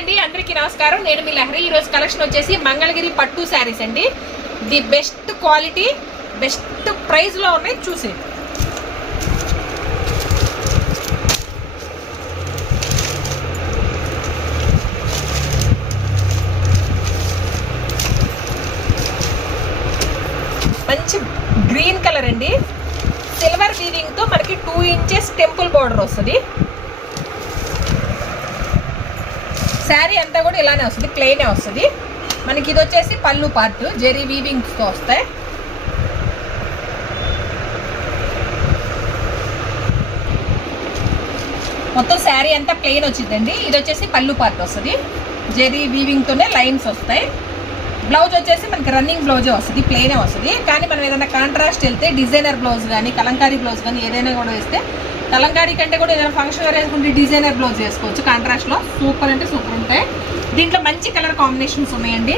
అండి, అందరికీ నమస్కారం. నేను మీ లహరి. ఈరోజు కలెక్షన్ వచ్చేసి మంగళగిరి పట్టు శారీస్ అండి. The best quality, best price లో ఉన్నాయి, చూసి మంచి గ్రీన్ కలర్ అండి. సిల్వర్ వీవింగ్ తో మనకి 2 ఇంచెస్ టెంపుల్ బోర్డర్ వస్తుంది. శారీ అంతా కూడా ఇలానే వస్తుంది, ప్లెయినే వస్తుంది. మనకి ఇది వచ్చేసి పళ్ళు పార్ట్, జెరీ వీవింగ్స్తో వస్తాయి. మొత్తం శారీ అంతా ప్లెయిన్ వచ్చిందండి. ఇది వచ్చేసి పళ్ళు పార్ట్ వస్తుంది, జెరీ వీవింగ్తోనే లైన్స్ వస్తాయి. బ్లౌజ్ వచ్చేసి మనకి రన్నింగ్ బ్లౌజే వస్తుంది, ప్లెయినే వస్తుంది. కానీ మనం ఏదైనా కాంట్రాస్ట్ వెళ్తే డిజైనర్ బ్లౌజ్ కానీ కలంకారీ బ్లౌజ్ కానీ ఏదైనా కూడా వేస్తే, కలంకారీ కంటే కూడా ఏదైనా ఫంక్షన్ వేర్ వేసుకుంటే డిజైనర్ బ్లౌజ్ వేసుకోవచ్చు కాంట్రాస్ట్లో. సూపర్ అంటే సూపర్ ఉంటాయి. దీంట్లో మంచి కలర్ కాంబినేషన్స్ ఉన్నాయండి.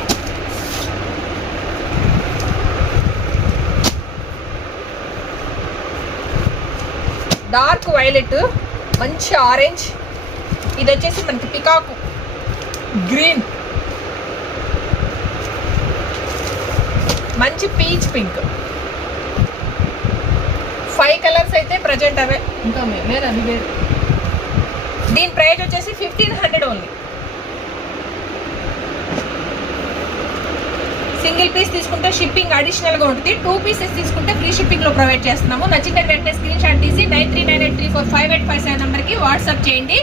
డార్క్ వైలెట్, మంచి ఆరెంజ్, ఇది వచ్చేసి మనకి పికాక్ గ్రీన్, మంచి పీచ్ పింక్. 5 కలర్స్ అయితే ప్రజెంట్ అవే, ఇంకా వేరే అది వేరు. దీని ప్రైస్ వచ్చేసి 1500 ఓన్లీ. సింగిల్ పీస్ తీసుకుంటే షిప్పింగ్ అడిషనల్గా ఉంటుంది. 2 పీసెస్ తీసుకుంటే ఫ్రీ షిప్పింగ్లో ప్రొవైడ్ చేస్తున్నాము. నచ్చిన వెంటనే స్క్రీన్ షాట్ తీసి 9398345857 నెంబర్కి వాట్సాప్ చేయండి.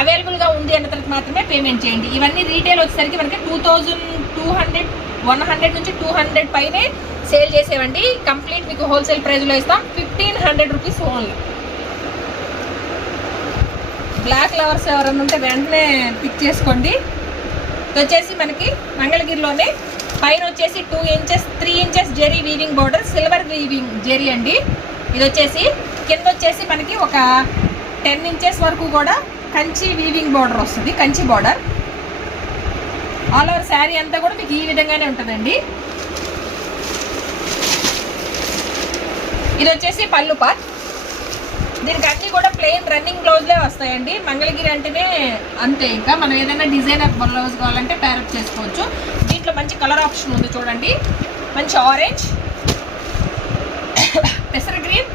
అవైలబుల్గా ఉంది అన్న తర్వాత మాత్రమే పేమెంట్ చేయండి. ఇవన్నీ రీటైల్ వచ్చేసరికి మనకి 2200, 100 నుంచి 200 పైనే సేల్ చేసేవండి. కంప్లీట్ మీకు హోల్సేల్ ప్రైస్లో ఇస్తాం. 1500 రూపీస్ ఓన్లీ. బ్లాక్ లవర్స్ ఎవరన్నా ఉంటే వెంటనే పిక్ చేసుకోండి. ఇది వచ్చేసి మనకి మంగళగిరిలోనే పైన వచ్చేసి 2 inches 3 inches zari weaving border, silver weaving zari అండి. ఇది వచ్చేసి కింద వచ్చేసి మనకి ఒక 10 ఇంచెస్ వరకు కూడా కంచి వీవింగ్ బోర్డర్ వస్తుంది, Kanchi border. All over sari అంతా కూడా మీకు ఈ విధంగానే ఉంటుందండి. ఇది వచ్చేసి పళ్ళు పార్ట్. దీనికి అన్నీ కూడా ప్లెయిన్ రన్నింగ్ బ్లౌజ్లే వస్తాయండి. మంగళగిరి అంటేనే అంతే. ఇంకా మనం ఏదైనా డిజైనర్ బ్లౌజ్ కావాలంటే ప్యారప్ చేసుకోవచ్చు. దీంట్లో మంచి కలర్ ఆప్షన్ ఉంది చూడండి. మంచి ఆరెంజ్, పెసర గ్రీన్,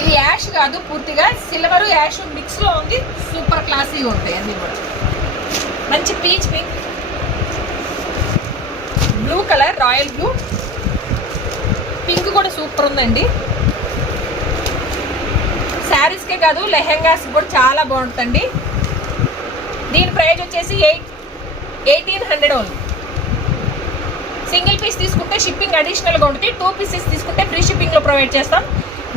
ఇది యాష్ కాదు, పూర్తిగా సిల్వర్ యాష్ మిక్స్లో ఉంది. సూపర్ క్లాసీగా ఉంటాయి అన్నీ కూడా. మంచి peach pink, blue colour, royal blue, pink కూడా సూపర్ ఉందండి. శారీస్కే కాదు లెహెంగాస్ కూడా చాలా బాగుంటుందండి. దీని ప్రైస్ వచ్చేసి 1800 ఓన్లీ. సింగిల్ పీస్ తీసుకుంటే షిప్పింగ్ అడిషనల్గా ఉంటుంది. 2 పీసెస్ తీసుకుంటే ఫ్రీ షిప్పింగ్లో ప్రొవైడ్ చేస్తాం.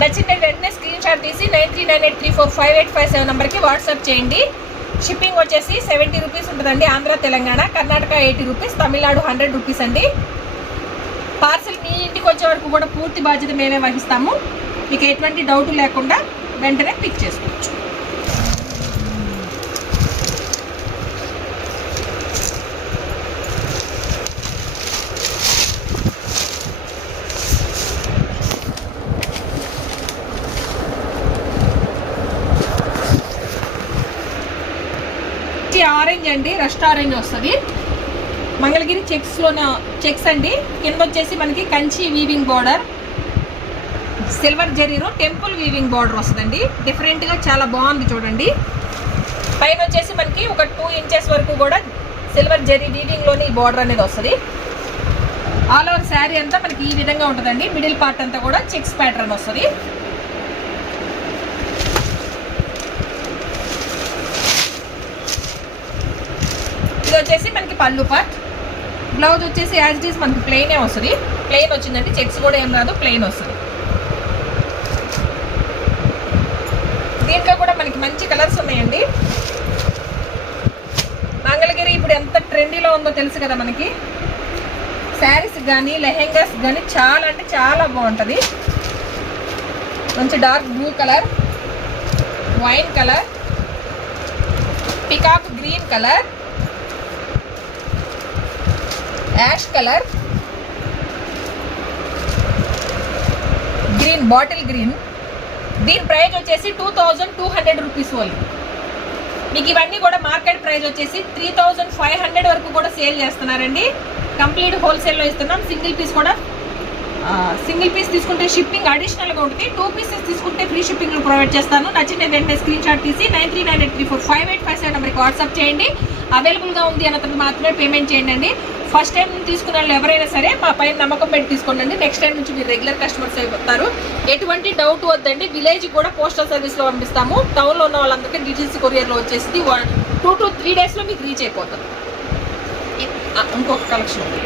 నచ్చిన వెంటనే స్క్రీన్ షాట్ తీసి 9398345857 నెంబర్కి వాట్సాప్ చేయండి. షిప్పింగ్ వచ్చేసి 70 రూపీస్ ఉంటుందండి. ఆంధ్ర, తెలంగాణ, కర్ణాటక 80 రూపీస్, తమిళనాడు 100 రూపీస్ అండి. పార్సల్ మీ ఇంటికి వచ్చే వరకు కూడా పూర్తి బాధ్యత మేమే వహిస్తాము. మీకు ఎటువంటి డౌట్ లేకుండా వెంటనే పిక్ చేసుకోవచ్చు. ఆరెంజ్ అండి, రస్ట్ ఆరెంజ్ వస్తుంది. మంగళగిరి చెక్స్ అండి. కింద వచ్చేసి మనకి కంచి వీవింగ్ బోర్డర్, సిల్వర్ జెరీలో టెంపుల్ వీవింగ్ బోర్డర్ వస్తుందండి. డిఫరెంట్గా చాలా బాగుంది చూడండి. పైన వచ్చేసి మనకి ఒక 2 ఇంచెస్ వరకు కూడా సిల్వర్ జెరీ వీవింగ్లోని ఈ బోర్డర్ అనేది వస్తుంది. ఆల్ ఓవర్ శారీ అంతా మనకి ఈ విధంగా ఉంటుందండి. మిడిల్ పార్ట్ అంతా కూడా చెక్స్ ప్యాటర్న్ వస్తుంది. ఇది వచ్చేసి మనకి పళ్ళు పార్ట్. బ్లౌజ్ వచ్చేసి యాజ్ ఇట్ ఈస్ మనకి ప్లెయినే వస్తుంది. ప్లెయిన్ వచ్చిందండి, చెక్స్ కూడా ఏం రాదు, ప్లెయిన్ వస్తుంది. దీంట్లో కూడా మనకి మంచి కలర్స్ ఉన్నాయండి. మంగళగిరి ఇప్పుడు ఎంత ట్రెండీలో ఉందో తెలుసు కదా మనకి. శారీస్ కానీ లెహెంగాస్ కానీ చాలా అంటే చాలా బాగుంటుంది. మంచి dark blue colour, wine colour, peacock green colour, ash colour, green, bottle green. దీని ప్రైస్ వచ్చేసి 2200 రూపీస్ ఓన్లీ. మీకు ఇవన్నీ కూడా మార్కెట్ ప్రైస్ వచ్చేసి 3500 వరకు కూడా సేల్ చేస్తున్నారండి. కంప్లీట్ హోల్సేల్లో ఇస్తున్నాం. సింగిల్ పీస్ తీసుకుంటే షిప్పింగ్ అడిషనల్గా ఉంటుంది. 2 పీసెస్ తీసుకుంటే ఫ్రీ షిప్పింగ్ ప్రొవైడ్ చేస్తాను. నచ్చిన వెంటనే స్క్రీన్ షాట్ తీసి 9398345857 నెంబర్కి వాట్సాప్ చేయండి. అవైలబుల్గా ఉంది అన్నప్పుడు మాత్రమే పేమెంట్ చేయండి. ఫస్ట్ టైం తీసుకున్న వాళ్ళు ఎవరైనా సరే మా పైన నమ్మకం పెట్టి తీసుకోండి. నెక్స్ట్ టైం నుంచి మీరు రెగ్యులర్ కస్టమర్స్ అయిపోతారు. ఎటువంటి డౌట్ వద్దండి. విలేజ్ కూడా పోస్టల్ సర్వీస్లో పంపిస్తాము. టౌన్లో ఉన్న వాళ్ళందరికీ డీటీసీ కొరియర్లో వచ్చేసి 2 to 3 డేస్లో మీకు రీచ్ అయిపోతుంది. ఇంకొక కలెక్షన్ ఉంది.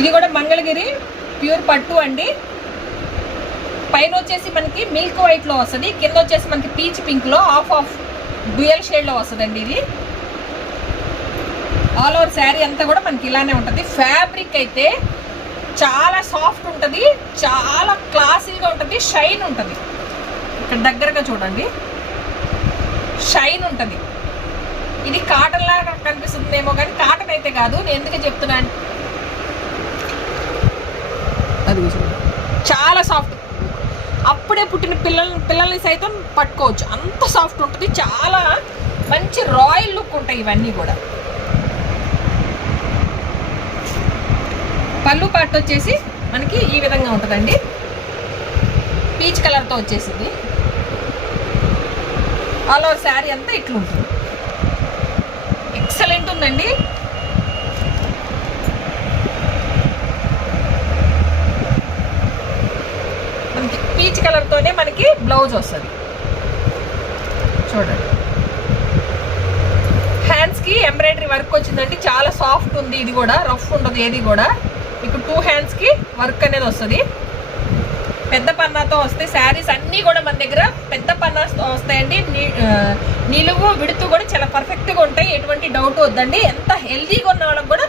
ఇది కూడా మంగళగిరి ప్యూర్ పట్టు అండి. పైన వచ్చేసి మనకి మిల్క్ వైట్లో వస్తుంది, కింద వచ్చేసి మనకి పీచ్ పింక్లో ఆఫ్ డ్యూయల్ షేడ్లో వస్తుందండి. ఇది ఆల్ ఓవర్ శారీ అంతా కూడా మనకి ఇలానే ఉంటుంది. ఫ్యాబ్రిక్ అయితే చాలా సాఫ్ట్ ఉంటుంది, చాలా క్లాసీగా ఉంటుంది, షైన్ ఉంటుంది. ఇక్కడ దగ్గరగా చూడండి, షైన్ ఉంటుంది. ఇది కాటన్ లాగా కనిపిస్తుందేమో కానీ కాటన్ అయితే కాదు. నేను ఎందుకు చెప్తున్నాను, అది చాలా సాఫ్ట్. అప్పుడే పుట్టిన పిల్లల్ని సైతం పట్టుకోవచ్చు, అంత సాఫ్ట్ ఉంటుంది. చాలా మంచి రాయల్ లుక్ ఉంటాయి ఇవన్నీ కూడా. పళ్ళు పాటు వచ్చేసి మనకి ఈ విధంగా ఉంటుందండి. పీచ్ కలర్తో వచ్చేసింది. ఆల్ ఓవర్ శారీ అంతా ఇట్లుంటుంది. ఎక్సలెంట్ ఉందండి. మనకి పీచ్ కలర్తోనే మనకి బ్లౌజ్ వస్తుంది. చూడండి, హ్యాండ్స్కి ఎంబ్రాయిడరీ వర్క్ వచ్చిందండి. చాలా సాఫ్ట్ ఉంది. ఇది కూడా రఫ్ ఉండదు ఏది కూడా. మీకు 2 హ్యాండ్స్కి వర్క్ అనేది వస్తుంది. పెద్ద పన్నాతో వస్తాయి శారీస్ అన్నీ కూడా. మన దగ్గర పెద్ద పన్నా వస్తాయండి. నిలువు విడుతూ కూడా చాలా పర్ఫెక్ట్గా ఉంటాయి. ఎటువంటి డౌట్ వద్దండి. ఎంత హెల్దీగా ఉన్న వాళ్ళకి కూడా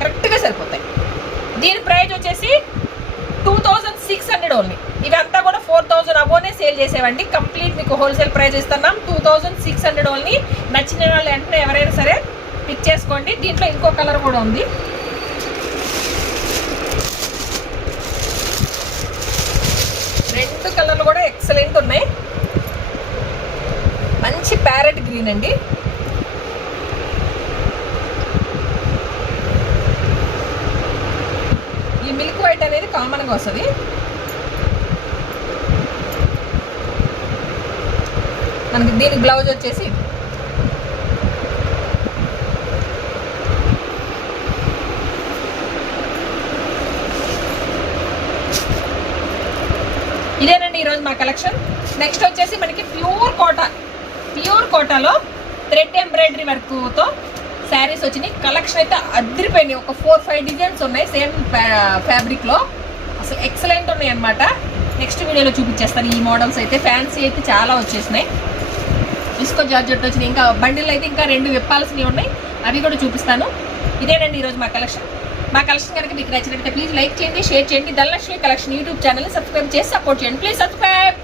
కరెక్ట్గా సరిపోతాయి. దీని ప్రైస్ వచ్చేసి 2600 ఓన్లీ. ఇవంతా కూడా 4000 అబోనే సేల్ చేసేవండి. కంప్లీట్ మీకు హోల్సేల్ ప్రైస్ ఇస్తున్నాం. 2600 ఓన్లీ. నచ్చిన వాళ్ళు వెంటనే ఎవరైనా సరే పిక్ చేసుకోండి. దీంట్లో ఇంకో కలర్ కూడా ఉంది. రెండు కలర్లు కూడా ఎక్సలెంట్ ఉన్నాయి. మంచి ప్యారెట్ గ్రీన్ అండి. ఈ మిల్క్ వైట్ అనేది కామన్గా వస్తుంది. మనకి దీనికి బ్లౌజ్ వచ్చేసి ఇదేనండి ఈరోజు మా కలెక్షన్. నెక్స్ట్ వచ్చేసి మనకి ప్యూర్ కోటాలో థ్రెడ్ ఎంబ్రాయిడరీ వర్క్తో శారీస్ వచ్చినాయి. కలెక్షన్ అయితే అదిరిపోయినాయి. ఒక 4-5 డిజైన్స్ ఉన్నాయి సేమ్ ఫ్యాబ్రిక్లో. అసలు ఎక్సలెంట్ ఉన్నాయి అనమాట. నెక్స్ట్ వీడియోలో చూపించేస్తాను. ఈ మోడల్స్ అయితే ఫ్యాన్సీ అయితే చాలా వచ్చేసినాయి. డిస్కో జార్జెట్ వచ్చినాయి. ఇంకా బండిల్ అయితే ఇంకా 2 విప్పాల్సినవి ఉన్నాయి, అవి కూడా చూపిస్తాను. ఇదేనండి ఈరోజు మా కలెక్షన్. మా కలెక్షన్ కనుక మీకు నచ్చినట్లయితే ప్లీజ్ లైక్ చేయండి, షేర్ చేయండి. ధనలక్ష్మి కలెక్షన్ యూట్యూబ్ ఛానల్ని సబ్స్క్రైబ్ చేసి సపోర్ట్ చేయండి. Please subscribe.